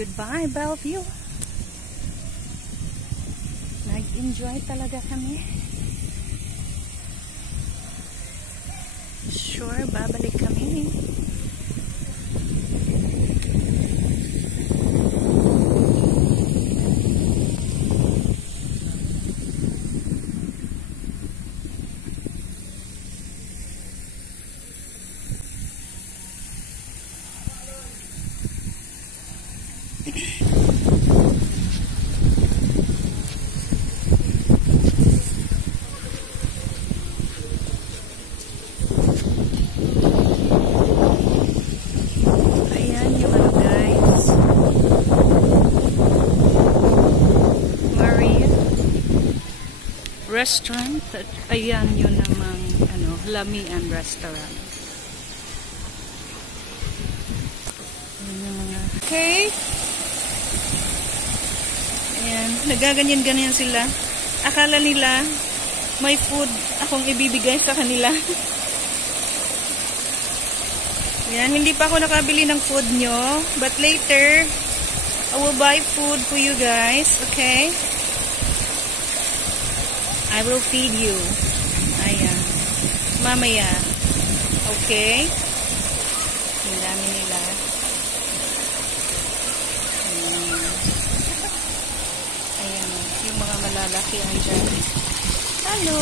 Goodbye, Bellevue. Nag-enjoy talaga kami. Sure, babalik kami. Restaurant at ayan yun namang Lamian restaurant. Okay, ayan, nagaganyan-ganyan sila. Akala nila may food akong ibibigay sa kanila. Ayan, hindi pa ako nakabili ng food nyo, but later I will buy food for you guys. Okay, I will feed you. Ayan. Mamaya. Okay? Ang dami nila. Ayan. Yung mga malalaki andyan. Hello!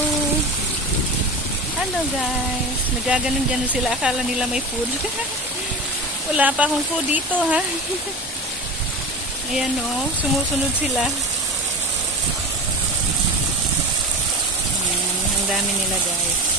Hello guys. Nagaganon-ganon sila. Akala nila may food. Wala pa akong food dito ha. Ayan o. Sumusunod sila. Ang dami nila guys.